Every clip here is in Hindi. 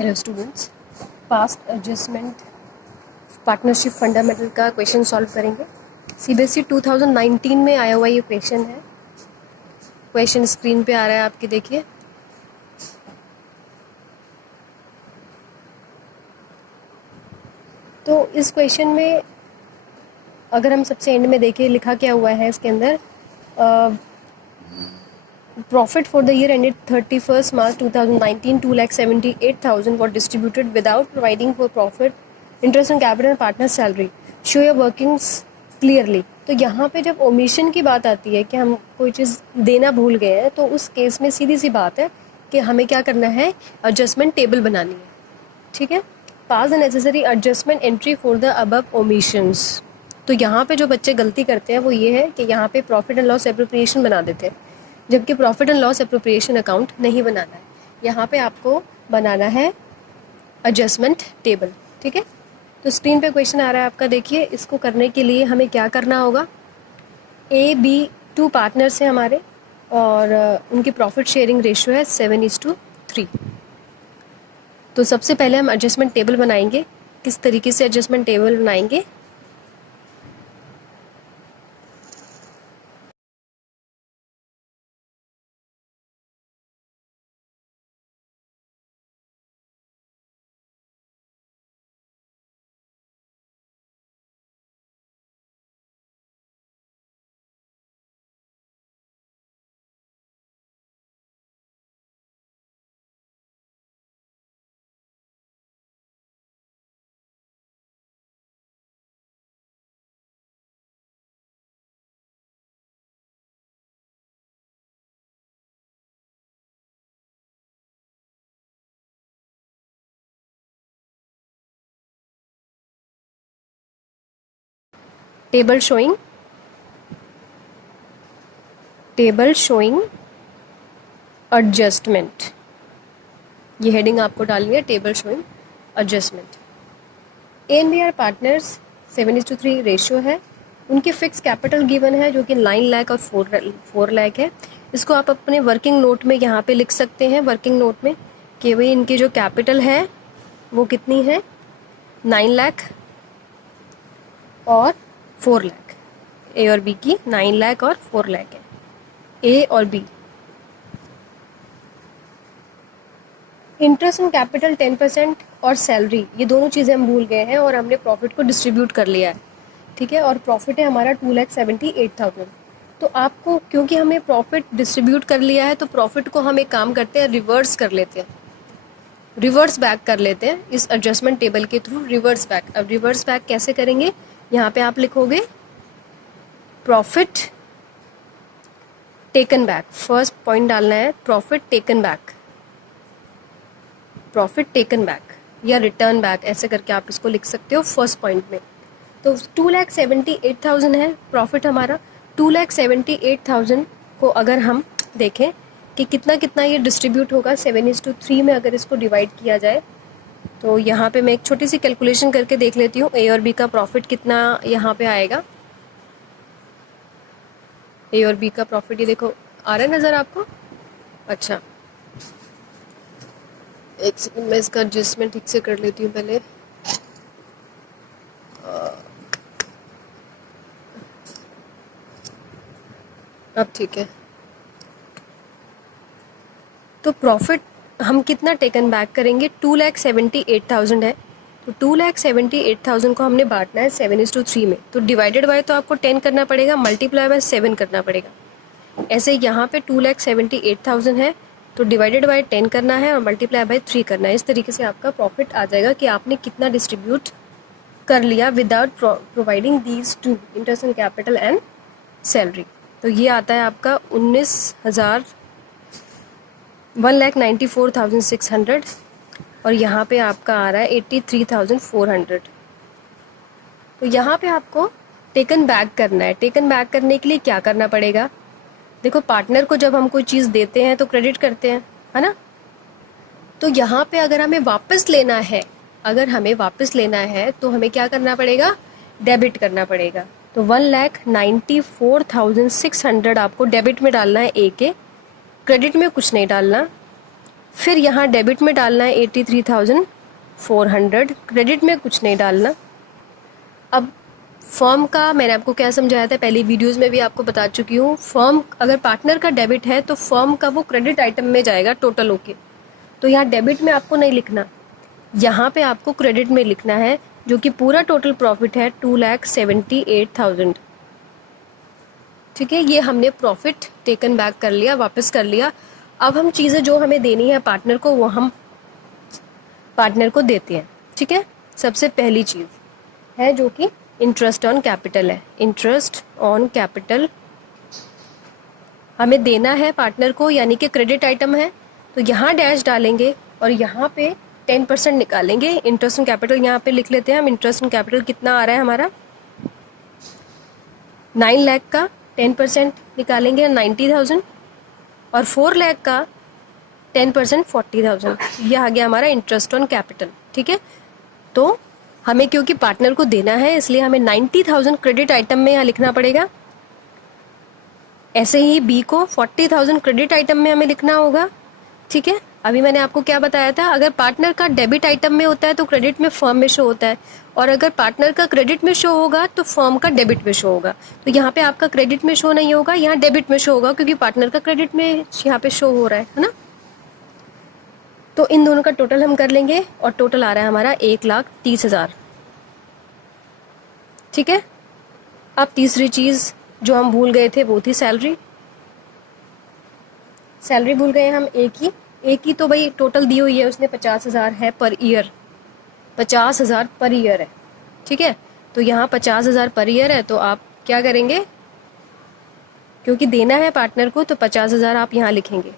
Hello students, past adjustment partnership fundamental का क्वेश्चन सॉल्व करेंगे। सीबीएसई 2019 में आया हुआ ये क्वेश्चन है। क्वेश्चन स्क्रीन पे आ रहा है आपके, देखिए। तो इस क्वेश्चन में अगर हम सबसे एंड में देखें, लिखा क्या हुआ है इसके अंदर, profit for the year ended 31st March 2019 2,78,000 were distributed without providing for profit, interest on capital and partner salary. Show your workings clearly. तो यहाँ पे जब ओमिशन की बात आती है कि हम कोई चीज़ देना भूल गए हैं, तो उस केस में सीधी सी बात है कि हमें क्या करना है, एडजस्टमेंट टेबल बनानी है। ठीक है, pass the necessary adjustment entry for the above omissions. तो यहाँ पे जो बच्चे गलती करते हैं वो ये है कि यहाँ पे प्रॉफिट एंड लॉस एप्रोप्रिएशन बना देते हैं, जबकि profit and loss appropriation account नहीं बनाना है। यहाँ पे आपको बनाना है एडजस्टमेंट टेबल। ठीक है, तो स्क्रीन पे क्वेश्चन आ रहा है आपका, देखिए। इसको करने के लिए हमें क्या करना होगा, ए बी 2 पार्टनर्स हैं हमारे और उनकी प्रॉफिट शेयरिंग रेशियो है 7:3। तो सबसे पहले हम एडजस्टमेंट टेबल बनाएंगे। किस तरीके से एडजस्टमेंट टेबल बनाएंगे, टेबल शोइंग एडजस्टमेंट, ये हेडिंग आपको डालनी है, table showing adjustment. A and B are partners, 7:3 ratio है। उनकी फिक्स कैपिटल गिवन है जो कि 9 लाख और 4 लाख है। इसको आप अपने वर्किंग नोट में यहाँ पे लिख सकते हैं, वर्किंग नोट में, कि भाई इनकी जो कैपिटल है वो कितनी है, 9 लाख और 4 लाख। ए और बी की 9 लाख और 4 लाख है, ए और बी। इंटरेस्ट ऑन कैपिटल 10% और सैलरी, ये दोनों चीज़ें हम भूल गए हैं और हमने प्रॉफिट को डिस्ट्रीब्यूट कर लिया है। ठीक है, और प्रॉफिट है हमारा 2,78,000। तो आपको, क्योंकि हमें प्रॉफिट डिस्ट्रीब्यूट कर लिया है, तो प्रॉफिट को हम एक काम करते हैं, रिवर्स कर लेते हैं, रिवर्स बैक कर लेते हैं इस एडजस्टमेंट टेबल के थ्रू। रिवर्स बैक, अब रिवर्स बैक कैसे करेंगे, यहाँ पे आप लिखोगे profit taken back. First point डालना है profit taken back, profit taken back या रिटर्न बैक, ऐसे करके आप इसको लिख सकते हो फर्स्ट पॉइंट में। तो 2,78,000 है प्रॉफिट हमारा। 2,78,000 को अगर हम देखें कि कितना कितना ये डिस्ट्रीब्यूट होगा 7:3 में, अगर इसको डिवाइड किया जाए, तो यहाँ पे मैं एक छोटी सी कैलकुलेशन करके देख लेती हूँ। ए और बी का प्रॉफिट कितना यहाँ पे आएगा, ए और बी का प्रॉफिट, ये देखो आ रहा है नज़र आपको। अच्छा, एक सेकंड, मैं इसका एडजस्टमेंट ठीक से कर लेती हूँ पहले। अब ठीक है। तो प्रॉफिट हम कितना टेकन बैक करेंगे, 2,78,000 है। तो 2,78,000 को हमने बांटना है 7:3 में। तो डिवाइडेड बाय तो आपको 10 करना पड़ेगा, मल्टीप्लाई बाय 7 करना पड़ेगा। ऐसे यहाँ पे 2,78,000 है, तो डिवाइडेड बाय 10 करना है और मल्टीप्लाई बाय 3 करना है। इस तरीके से आपका प्रॉफिट आ जाएगा कि आपने कितना डिस्ट्रीब्यूट कर लिया without providing these two, interest and capital and salary. तो ये आता है आपका 1,94,600 और यहाँ पे आपका आ रहा है 83,400। तो यहाँ पे आपको टेकन बैक करना है। टेकन बैक करने के लिए क्या करना पड़ेगा, देखो, पार्टनर को जब हम कोई चीज़ देते हैं तो क्रेडिट करते हैं, है ना। तो यहाँ पे अगर हमें वापस लेना है, अगर हमें वापस लेना है तो हमें क्या करना पड़ेगा, डेबिट करना पड़ेगा। तो 1,94,600 आपको डेबिट में डालना है ए के, क्रेडिट में कुछ नहीं डालना। फिर यहाँ डेबिट में डालना है 83,400, क्रेडिट में कुछ नहीं डालना। अब फर्म का मैंने आपको क्या समझाया था, पहली वीडियोस में भी आपको बता चुकी हूँ। फर्म अगर पार्टनर का डेबिट है तो फर्म का वो क्रेडिट आइटम में जाएगा टोटल होके, तो यहाँ डेबिट में आपको नहीं लिखना, यहाँ पे आपको क्रेडिट में लिखना है, जो कि पूरा टोटल प्रॉफिट है 2,78,000। ठीक है, ये हमने प्रॉफिट टेकन बैक कर लिया, वापस कर लिया। अब हम चीज़ें जो हमें देनी है पार्टनर को वो हम पार्टनर को देते हैं। ठीक है, सबसे पहली चीज़ है जो कि इंटरेस्ट ऑन कैपिटल है। इंटरेस्ट ऑन कैपिटल हमें देना है पार्टनर को, यानी कि क्रेडिट आइटम है, तो यहाँ डैश डालेंगे और यहाँ पे 10% निकालेंगे। इंटरेस्ट ऑन कैपिटल यहाँ पे लिख लेते हैं हम। इंटरेस्ट ऑन कैपिटल कितना आ रहा है हमारा, 9 लाख का 10% निकालेंगे 90,000, और 4 लाख का 10% 40,000। ये आ गया हमारा इंटरेस्ट ऑन कैपिटल। ठीक है, तो हमें क्योंकि पार्टनर को देना है इसलिए हमें 90,000 क्रेडिट आइटम में यहाँ लिखना पड़ेगा। ऐसे ही बी को 40,000 क्रेडिट आइटम में हमें लिखना होगा। ठीक है, अभी मैंने आपको क्या बताया था, अगर पार्टनर का डेबिट आइटम में होता है तो क्रेडिट में फर्म में शो होता है, और अगर पार्टनर का क्रेडिट में शो होगा तो फर्म का डेबिट में शो होगा। तो यहाँ पे आपका क्रेडिट में शो नहीं होगा, यहाँ डेबिट में शो होगा, क्योंकि पार्टनर का क्रेडिट में यहाँ पे शो हो रहा है ना। तो इन दोनों का टोटल हम कर लेंगे और टोटल आ रहा है हमारा 1,30,000। ठीक है, अब तीसरी चीज़ जो हम भूल गए थे वो थी सैलरी। सैलरी भूल गए हम, एक ही तो भाई टोटल दी हुई है उसने 50,000 है पर ईयर, 50,000 पर ईयर है। ठीक है, तो यहाँ 50,000 पर ईयर है, तो आप क्या करेंगे, क्योंकि देना है पार्टनर को तो 50,000 आप यहाँ लिखेंगे।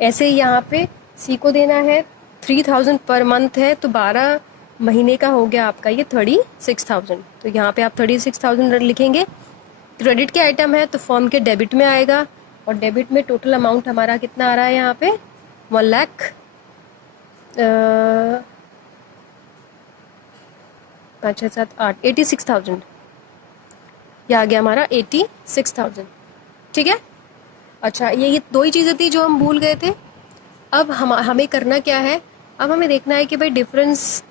ऐसे ही यहाँ पे सी को देना है 3,000 पर मंथ है, तो 12 महीने का हो गया आपका ये 36,000, तो यहाँ पे आप 36,000 लिखेंगे। क्रेडिट के आइटम है तो फर्म के डेबिट में आएगा, और डेबिट में टोटल अमाउंट हमारा कितना आ रहा है यहाँ पे 1 लाख 5 6 7 8 86,000। यह आ गया हमारा 86,000। ठीक है, अच्छा ये दो ही चीज़ें थी जो हम भूल गए थे। अब हमें करना क्या है, अब हमें देखना है कि भाई डिफरेंस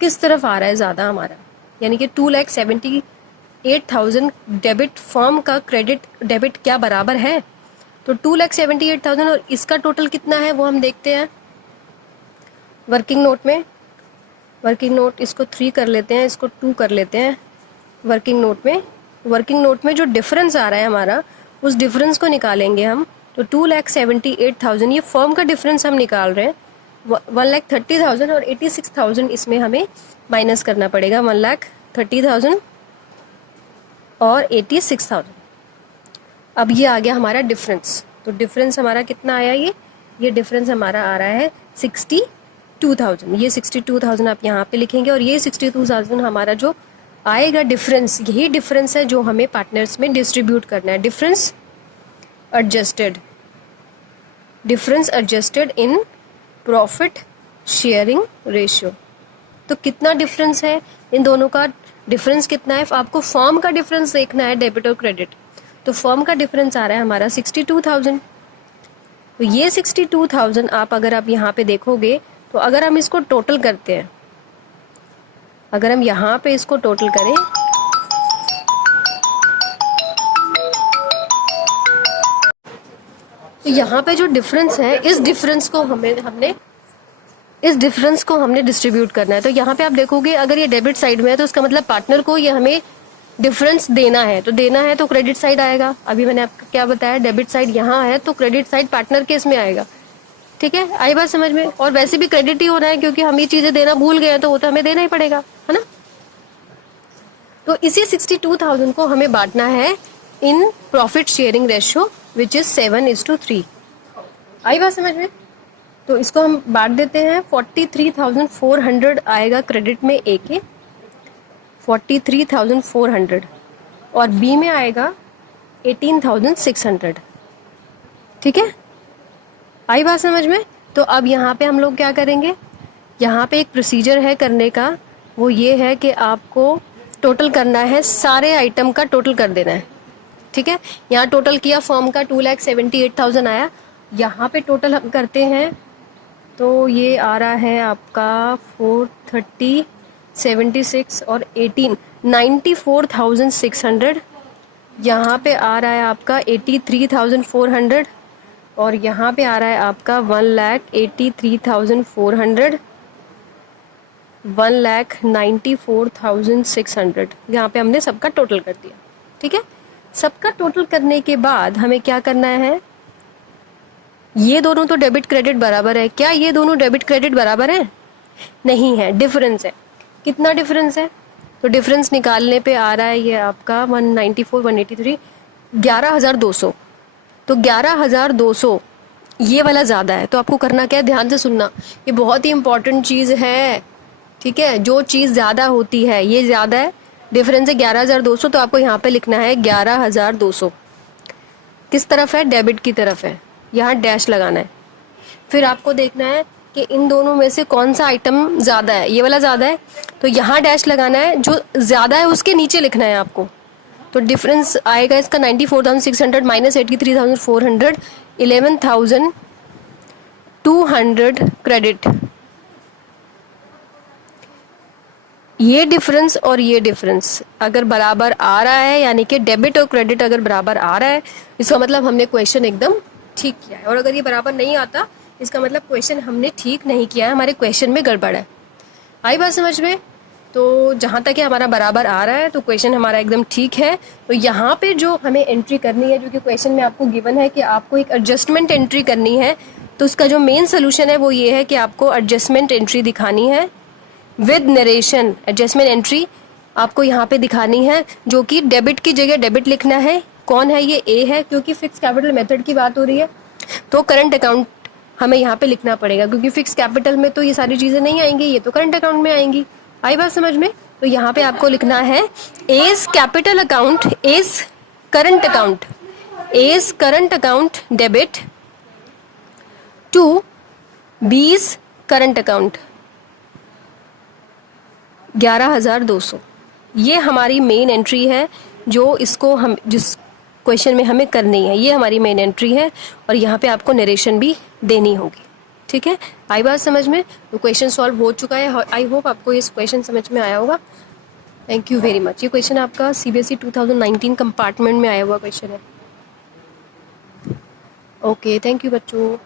किस तरफ आ रहा है ज़्यादा हमारा, यानी कि 2,78,000 डेबिट फर्म का क्रेडिट डेबिट क्या बराबर है, तो 2,78,000 और इसका टोटल कितना है वो हम देखते हैं वर्किंग नोट में। वर्किंग नोट इसको 3 कर लेते हैं, इसको 2 कर लेते हैं। वर्किंग नोट में जो डिफरेंस आ रहा है हमारा उस डिफरेंस को निकालेंगे हम, तो 2,78,000 ये फर्म का डिफरेंस हम निकाल रहे हैं। 1,30,000 और 86,000 इसमें हमें माइनस करना पड़ेगा, 1,30,000 और 86,000। अब ये आ गया हमारा डिफरेंस, तो डिफरेंस हमारा कितना आया, ये डिफरेंस हमारा आ रहा है 62,000। ये 62,000 आप यहाँ पे लिखेंगे, और ये 62,000 हमारा जो आएगा डिफरेंस, यही डिफरेंस है जो हमें पार्टनर्स में डिस्ट्रीब्यूट करना है। Difference adjusted in profit sharing ratio. तो कितना डिफरेंस है इन दोनों का, डिफरेंस कितना है, आपको फर्म का डिफरेंस देखना है डेबिट और क्रेडिट। तो फर्म का डिफरेंस आ रहा है हमारा 62,000। तो ये 62,000 अगर आप यहाँ पे देखोगे, तो अगर हम इसको टोटल करते हैं, अगर हम यहाँ पे इसको टोटल करें, तो यहाँ पे जो डिफरेंस है इस डिफरेंस को हमने डिस्ट्रीब्यूट करना है। तो यहाँ पे आप देखोगे अगर ये डेबिट साइड में है तो उसका मतलब पार्टनर को ये हमें डिफरेंस देना है, तो क्रेडिट साइड आएगा। अभी मैंने आपको क्या बताया, डेबिट साइड यहाँ है तो क्रेडिट साइड पार्टनर केस में आएगा। ठीक है, आई बात समझ में। और वैसे भी क्रेडिट ही होना है क्योंकि हम ये चीजें देना भूल गए हैं, तो वो तो हमें देना ही पड़ेगा, है ना। तो इसी 62,000 को हमें बांटना है in profit sharing ratio which is 7:3। आई बात समझ में। तो इसको हम बांट देते हैं। 43,400 आएगा क्रेडिट में ए के, 43,400, और बी में आएगा 18,600। ठीक है, आई बात समझ में। तो अब यहाँ पे हम लोग क्या करेंगे, यहाँ पे एक प्रोसीजर है करने का, वो ये है कि आपको टोटल करना है, सारे आइटम का टोटल कर देना है। ठीक है, यहाँ टोटल किया फर्म का 2,78,000 आया। यहाँ पे टोटल हम करते हैं तो ये आ रहा है आपका 430, 76 और 18, 94,600। यहाँ पे आ रहा है आपका 83,400 और यहाँ पे आ रहा है आपका 1,83,400, 1,94,600। यहाँ पे हमने सबका टोटल कर दिया। ठीक है, सबका टोटल करने के बाद हमें क्या करना है, ये दोनों तो डेबिट क्रेडिट बराबर है। क्या ये दोनों डेबिट क्रेडिट बराबर है? नहीं है, डिफरेंस है। कितना डिफरेंस है? तो डिफरेंस निकालने पे आ रहा है ये आपका 194, 183, 11,200। तो 11,200 ये वाला ज़्यादा है। तो आपको करना क्या है, ध्यान से सुनना, ये बहुत ही इंपॉर्टेंट चीज़ है। ठीक है, जो चीज़ ज़्यादा होती है ये ज़्यादा है, डिफरेंस है 11,200, तो आपको यहाँ पे लिखना है 11,200। किस तरफ है? डेबिट की तरफ है, यहाँ डैश लगाना है। फिर आपको देखना है कि इन दोनों में से कौन सा आइटम ज़्यादा है। ये वाला ज़्यादा है तो यहाँ डैश लगाना है, जो ज़्यादा है उसके नीचे लिखना है आपको। तो डिफरेंस आएगा इसका 94,600 माइनस 83,400, 11,200 क्रेडिट। ये डिफरेंस और ये डिफरेंस अगर बराबर आ रहा है, यानी कि डेबिट और क्रेडिट अगर बराबर आ रहा है, इसका मतलब हमने क्वेश्चन एकदम ठीक किया है। और अगर ये बराबर नहीं आता, इसका मतलब क्वेश्चन हमने ठीक नहीं किया है, हमारे क्वेश्चन में गड़बड़ है। आई बात समझ में? तो जहाँ तक है हमारा बराबर आ रहा है तो क्वेश्चन हमारा एकदम ठीक है। तो यहाँ पे जो हमें एंट्री करनी है, जो कि क्वेश्चन में आपको गिवन है कि आपको एक एडजस्टमेंट एंट्री करनी है, तो उसका जो मेन सोल्यूशन है वो ये है कि आपको एडजस्टमेंट एंट्री दिखानी है विद नरेशन। एडजस्टमेंट एंट्री आपको यहाँ पे दिखानी है, जो कि डेबिट की जगह डेबिट लिखना है। कौन है ये? ए है, क्योंकि फिक्स कैपिटल मेथड की बात हो रही है तो करंट अकाउंट हमें यहाँ पे लिखना पड़ेगा, क्योंकि फिक्स कैपिटल में तो ये सारी चीज़ें नहीं आएंगी, ये तो करंट अकाउंट में आएंगी। आई बात समझ में? तो यहाँ पे आपको लिखना है as capital account, as current account, as current account debit to बीस करंट अकाउंट 11,200। ये हमारी मेन एंट्री है, जो इसको हम जिस क्वेश्चन में हमें करनी है, ये हमारी मेन एंट्री है। और यहाँ पे आपको नरेशन भी देनी होगी। ठीक है, आई बात समझ में? तो क्वेश्चन सॉल्व हो चुका है। आई होप आपको इस क्वेश्चन समझ में आया होगा। Thank you very much. ये क्वेश्चन आपका CBSE 2019 कंपार्टमेंट में आया हुआ क्वेश्चन है। ओके, थैंक यू बच्चों।